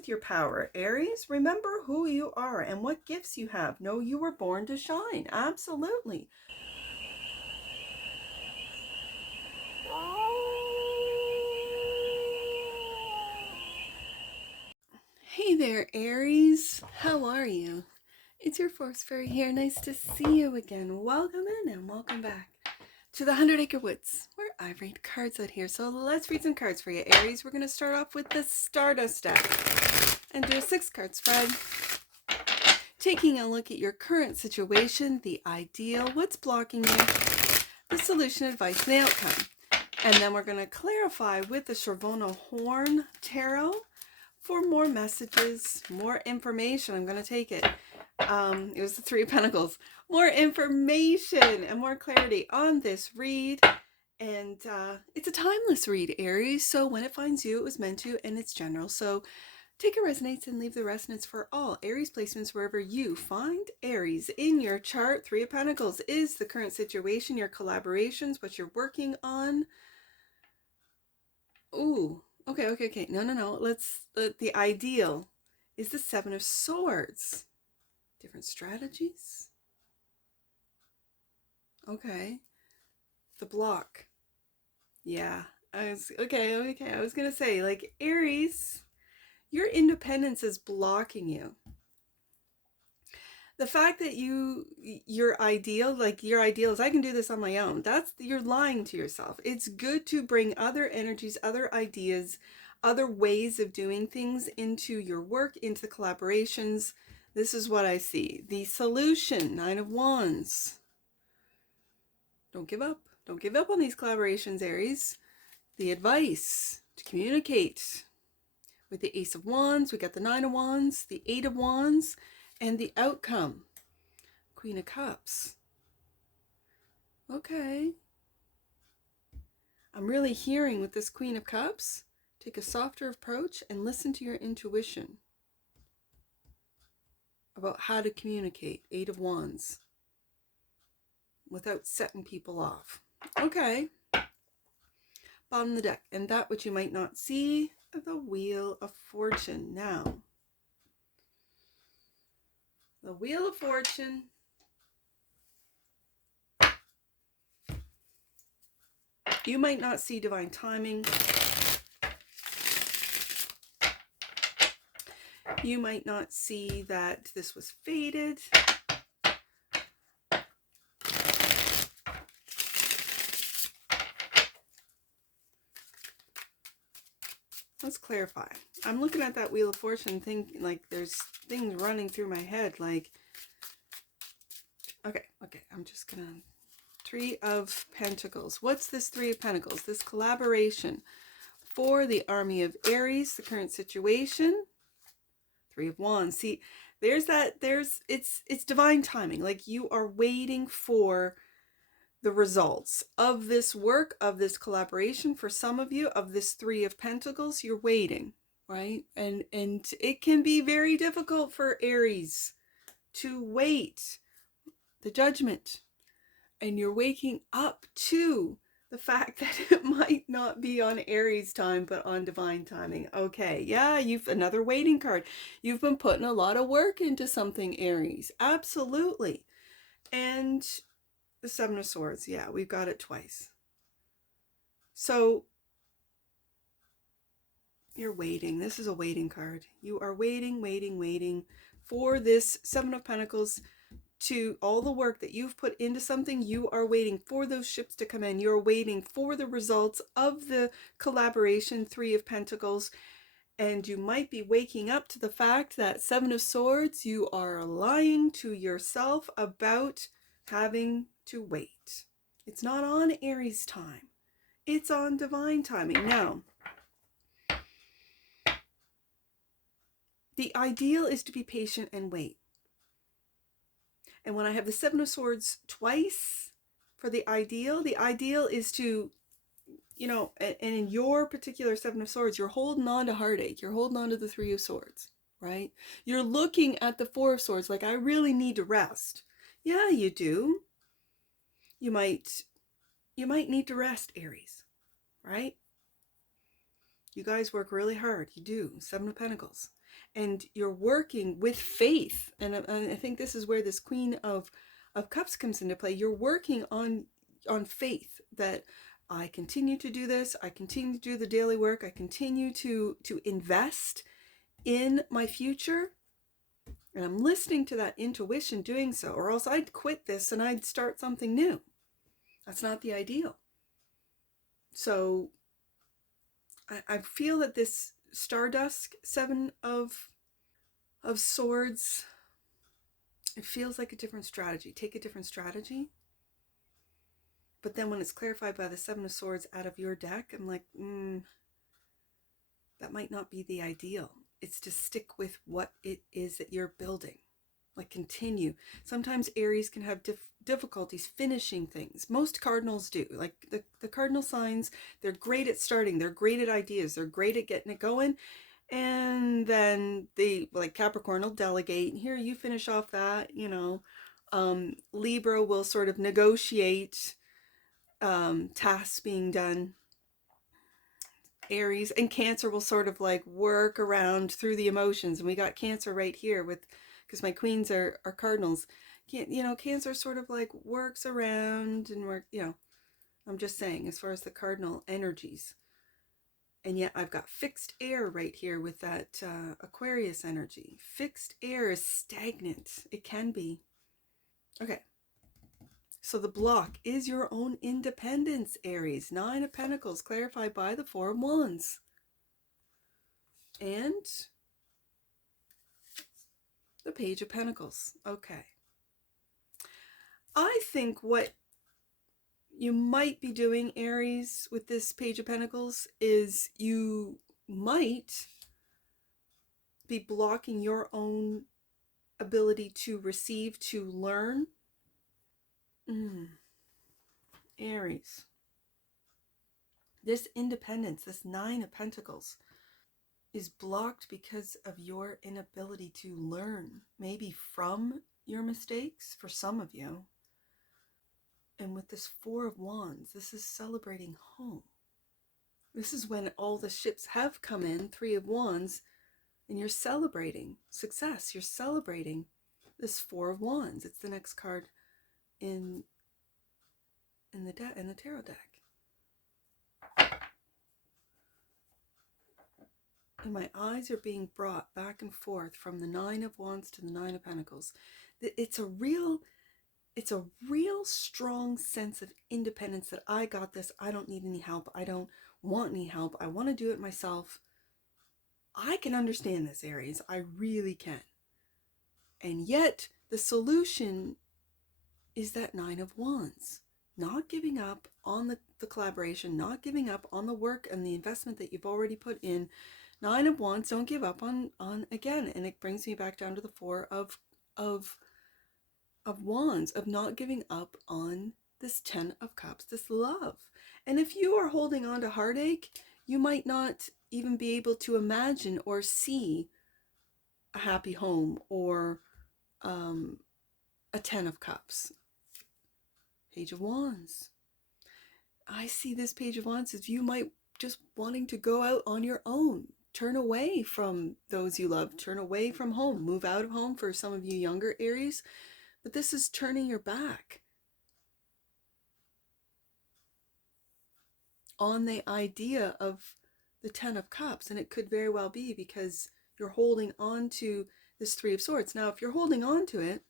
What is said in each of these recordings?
with your power. Aries, remember who you are and what gifts you have. Know you were born to shine. Absolutely. Hey there, Aries. How are you? It's your Force Fairy here. Nice to see you again. Welcome in and welcome back to the 100 Acre Woods, where I read cards out here. So let's read some cards for you, Aries. We're going to start off with the Stardust deck and do a 6-card spread. Taking a look at your current situation, the ideal, what's blocking you, the solution, advice, and the outcome. And then we're going to clarify with the CHERVONO-CHORNE Tarot for more messages, more information. I'm going to take it. It was the 3 of Pentacles. More information and more clarity on this read. And it's a timeless read, Aries. So when it finds you, it was meant to, and it's general. So take it resonates and leave the rest, and it's for all Aries placements wherever you find Aries in your chart. 3 of Pentacles is the current situation, your collaborations, what you're working on. Ooh, okay. No. The ideal is the 7 of Swords. Different strategies. Okay. The block. Yeah. I was gonna say, like, Aries, your independence is blocking you. The fact that your ideal is I can do this on my own. You're lying to yourself. It's good to bring other energies, other ideas, other ways of doing things into your work, into the collaborations. This is what I see. The solution, 9 of Wands. Don't give up. Don't give up on these collaborations, Aries. The advice to communicate. With the Ace of Wands, we got the 9 of Wands, the 8 of Wands, and the outcome. Queen of Cups. Okay. I'm really hearing with this Queen of Cups, take a softer approach and listen to your intuition about how to communicate. 8 of Wands. Without setting people off. Okay. Bottom of the deck. And that which you might not see, the Wheel of Fortune. Now, the Wheel of Fortune. You might not see divine timing. You might not see that this was fated. Let's clarify. I'm looking at that Wheel of Fortune thing, like there's things running through my head, like, okay, I'm just gonna, 3 of Pentacles. What's this 3 of Pentacles? This collaboration for the army of Aries, the current situation. 3 of Wands. See, it's divine timing. Like, you are waiting for the results of this work, of this collaboration. For some of you, of this 3 of Pentacles, you're waiting, right? And it can be very difficult for Aries to wait the judgment. And you're waking up to the fact that it might not be on Aries time, but on divine timing. Okay, yeah, you've another waiting card. You've been putting a lot of work into something, Aries. Absolutely. And the 7 of Swords. Yeah, we've got it twice. So you're waiting. This is a waiting card. You are waiting for this 7 of Pentacles. To all the work that you've put into something, you are waiting for those ships to come in. You're waiting for the results of the collaboration, 3 of Pentacles. And you might be waking up to the fact that 7 of Swords, you are lying to yourself about having to wait. It's not on Aries time. It's on divine timing. Now, the ideal is to be patient and wait. And when I have the 7 of Swords twice for the ideal is to, and in your particular 7 of Swords, you're holding on to heartache. You're holding on to the 3 of Swords, right? You're looking at the 4 of Swords like, I really need to rest. Yeah, you do. You might need to rest, Aries, right? You guys work really hard. You do. 7 of Pentacles. and you're working with faith. And I think this is where this Queen of Cups comes into play. You're working on faith that I continue to do this, I continue to do the daily work, I continue to invest in my future, and I'm listening to that intuition doing so, or else I'd quit this and I'd start something new. That's not the ideal. So I feel that this Stardust, Seven of Swords, it feels like a different strategy. Take a different strategy. But then when it's clarified by the Seven of Swords out of your deck, I'm like, that might not be the ideal. It's to stick with what it is that you're building. Like, continue. Sometimes Aries can have difficulties finishing things. Most cardinals do. Like the cardinal signs, they're great at starting. They're great at ideas. They're great at getting it going. And then they, like Capricorn, will delegate. Here, you finish off that, you know. Libra will sort of negotiate tasks being done. Aries and Cancer will sort of like work around through the emotions. And we got Cancer right here with, because my queens are cardinals. You know, Cancer sort of like works around and you know, I'm just saying, as far as the cardinal energies. And yet I've got fixed air right here with that Aquarius energy. Fixed air is stagnant. It can be. Okay. So the block is your own independence, Aries. Nine of Pentacles, clarified by the Four of Wands. And the Page of Pentacles. Okay. I think what you might be doing, Aries, with this Page of Pentacles is you might be blocking your own ability to receive, to learn. Aries. This independence, this Nine of Pentacles, is blocked because of your inability to learn, maybe from your mistakes for some of you. And with this Four of Wands, this is celebrating home. This is when all the ships have come in, Three of Wands, and you're celebrating success. You're celebrating this Four of Wands. It's the next card in the tarot deck. And my eyes are being brought back and forth from the Nine of Wands to the Nine of Pentacles. It's a real strong sense of independence that I got this. I don't need any help. I don't want any help. I want to do it myself. I can understand this, Aries. I really can. And yet the solution is that Nine of Wands. Not giving up on the collaboration, not giving up on the work and the investment that you've already put in. Nine of Wands, don't give up on again. And it brings me back down to the Four of Wands, of not giving up on this Ten of Cups, this love. And if you are holding on to heartache, you might not even be able to imagine or see a happy home or a Ten of Cups. Page of Wands. I see this Page of Wands as you might just wanting to go out on your own. Turn away from those you love. Turn away from home. Move out of home for some of you younger Aries. But this is turning your back on the idea of the Ten of Cups. And it could very well be because you're holding on to this Three of Swords. Now, if you're holding on to it,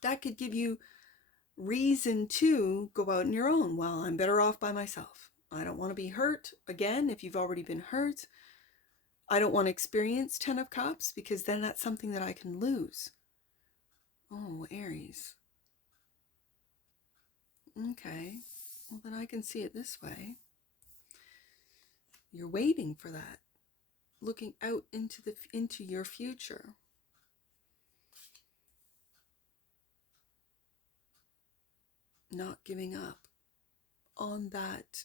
that could give you reason to go out on your own. Well, I'm better off by myself. I don't want to be hurt again if you've already been hurt. I don't want to experience Ten of Cups because then that's something that I can lose. Oh, Aries. Okay. Well, then I can see it this way. You're waiting for that. Looking out into your future. Not giving up on that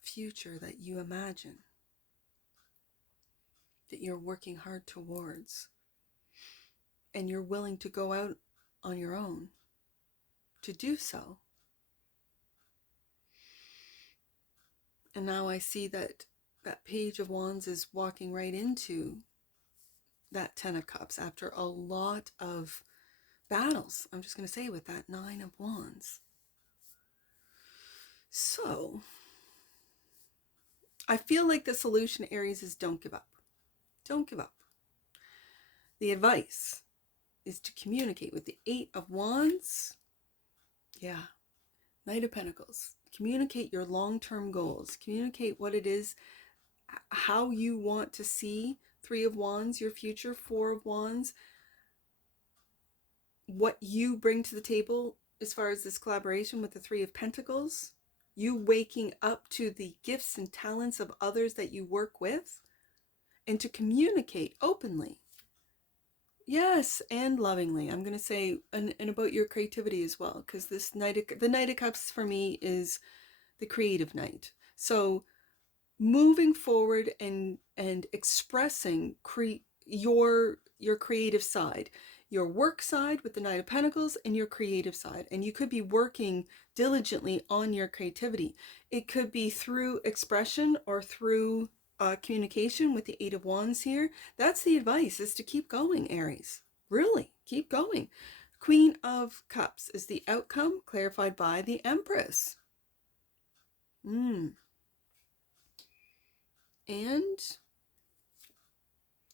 future that you imagine, that you're working hard towards, and you're willing to go out on your own to do so. And now I see that that Page of Wands is walking right into that Ten of Cups after a lot of battles, I'm just going to say, with that Nine of Wands. So I feel like the solution, Aries, is don't give up. Don't give up. The advice is to communicate with the Eight of Wands. Yeah. Knight of Pentacles. Communicate your long-term goals. Communicate what it is, how you want to see Three of Wands, your future, Four of Wands, what you bring to the table as far as this collaboration with the Three of Pentacles, you waking up to the gifts and talents of others that you work with, and to communicate openly. Yes, and lovingly. I'm going to say, and about your creativity as well, because the Knight of Cups for me is the creative knight. So moving forward and expressing your creative side, your work side with the Knight of Pentacles, and your creative side. And you could be working diligently on your creativity. It could be through expression or through communication with the Eight of Wands here. That's the advice, is to keep going, Aries. Really, keep going. Queen of Cups is the outcome, clarified by the Empress. And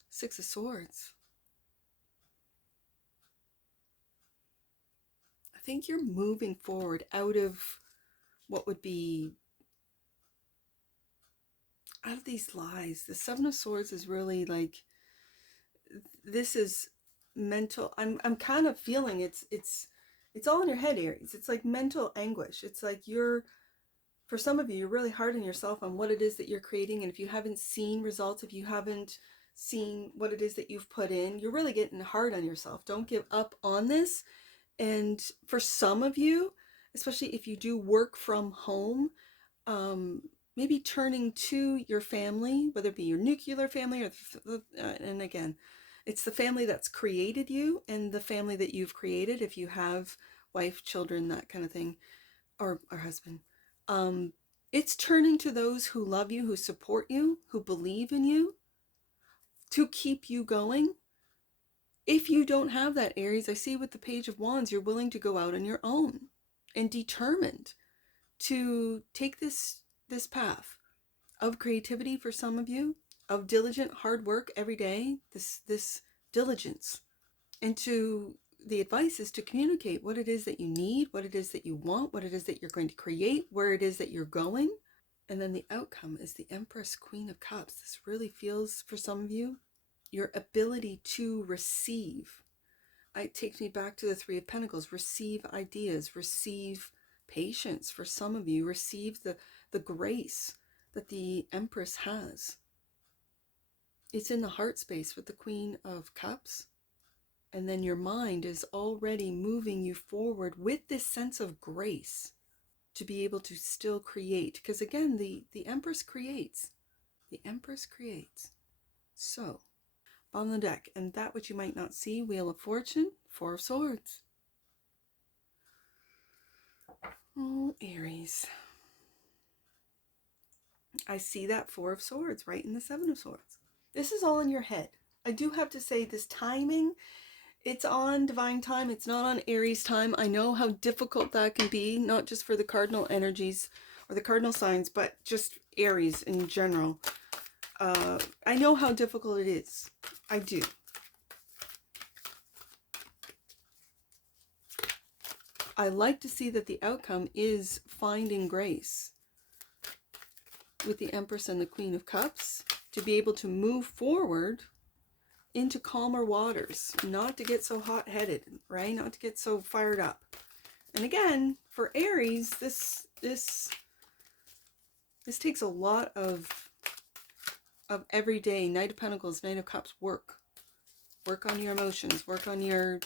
Six of Swords. I think you're moving forward out of what would be, out of these lies. The Seven of Swords is really like, this is mental. I'm kind of feeling it's all in your head, Aries. It's like mental anguish. It's like for some of you, you're really hard on yourself on what it is that you're creating. And if you haven't seen results, if you haven't seen what it is that you've put in, you're really getting hard on yourself. Don't give up on this. And for some of you, especially if you do work from home, maybe turning to your family, whether it be your nuclear family or, and again, it's the family that's created you and the family that you've created, if you have wife, children, that kind of thing, or husband. It's turning to those who love you, who support you, who believe in you, to keep you going. If you don't have that, Aries, I see with the Page of Wands, you're willing to go out on your own and determined to take this path of creativity for some of you, of diligent hard work every day, this diligence. And the advice is to communicate what it is that you need, what it is that you want, what it is that you're going to create, where it is that you're going. And then the outcome is the Empress, Queen of Cups. This really feels, for some of you, your ability to receive. It takes me back to the Three of Pentacles. Receive ideas, receive patience. For some of you, receive the grace that the Empress has. It's in the heart space with the Queen of Cups. And then your mind is already moving you forward with this sense of grace to be able to still create. Because again, the Empress creates. The Empress creates. So, on the deck, and that which you might not see, Wheel of Fortune, Four of Swords. Oh, Aries. I see that Four of Swords right in the Seven of Swords. This is all in your head. I do have to say, this timing, it's on divine time. It's not on Aries time. I know how difficult that can be, not just for the cardinal energies or the cardinal signs, but just Aries in general. I know how difficult it is. I do. I like to see that the outcome is finding grace with the Empress and the Queen of Cups, to be able to move forward into calmer waters, not to get so hot-headed, right? Not to get so fired up. And again, for Aries, this takes a lot of everyday Knight of Pentacles, Knight of Cups work. Work on your emotions, work on your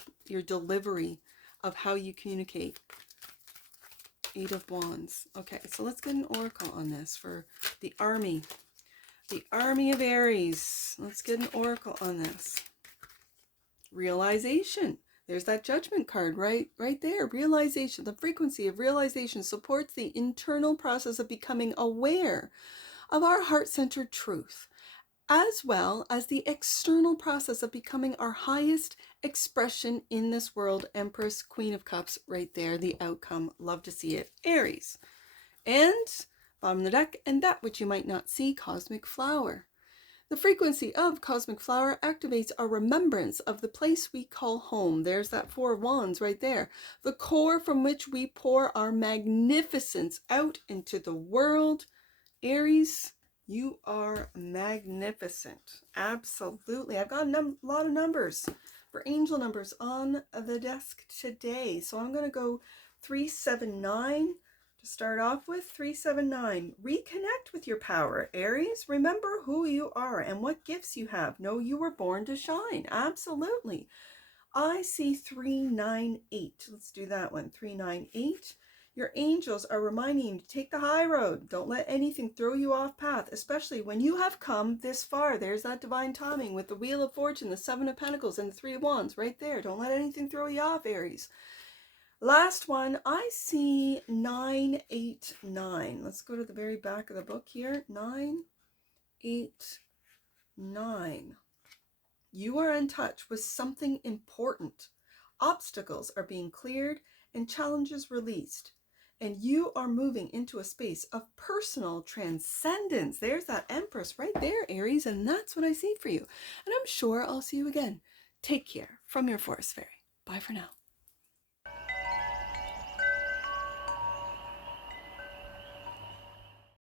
delivery of how you communicate. Eight of Wands. Okay, so let's get an oracle on this for the army. The army of Aries. Let's get an oracle on this. Realization. There's that Judgment card right there. Realization. The frequency of realization supports the internal process of becoming aware of our heart-centered truth, as well as the external process of becoming our highest expression in this world. Empress, Queen of Cups, right there, the outcome. Love to see it. Aries. And bottom of the deck, and that which you might not see, Cosmic Flower. The frequency of Cosmic Flower activates our remembrance of the place we call home. There's that Four of Wands right there. The core from which we pour our magnificence out into the world. Aries, you are magnificent. Absolutely. I've got a lot of numbers for angel numbers on the desk today. So I'm going to go 379 to start off with. 379. Reconnect with your power, Aries. Remember who you are and what gifts you have. Know you were born to shine. Absolutely. I see 398. Let's do that one. 398. Your angels are reminding you to take the high road. Don't let anything throw you off path, especially when you have come this far. There's that divine timing with the Wheel of Fortune, the Seven of Pentacles, and the Three of Wands right there. Don't let anything throw you off, Aries. Last one, I see 989. Let's go to the very back of the book here. 989. You are in touch with something important. Obstacles are being cleared and challenges released. And you are moving into a space of personal transcendence. There's that Empress right there, Aries, and that's what I see for you. And I'm sure I'll see you again. Take care from your Forest Fairy. Bye for now.